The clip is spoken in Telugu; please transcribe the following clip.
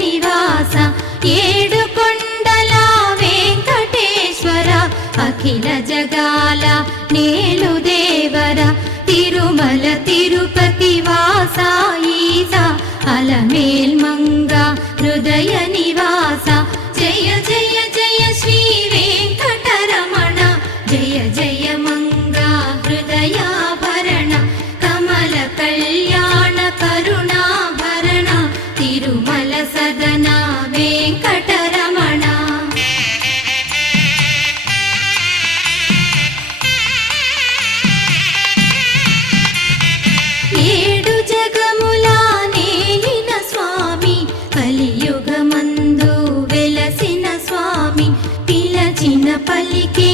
నివాస ఏడు కొండల వెంకటేశ్వర అఖిల జగాల నేలు దేవర తిరుమల తిరుపతి వాస ఈస అలమేల్ మంగ హృదయ నివాస జయ జయ జయ శ్రీ వెంకటరమణ జయ జయ మంగ హృదయాభరణ కమల కళ్యాణ కరుణాభరణ తిరుమల సదన వెంకటరమణ ఏడు జగముల నేలిన స్వామి కలియుగమందు వెలసిన స్వామి పిలచిన పలికే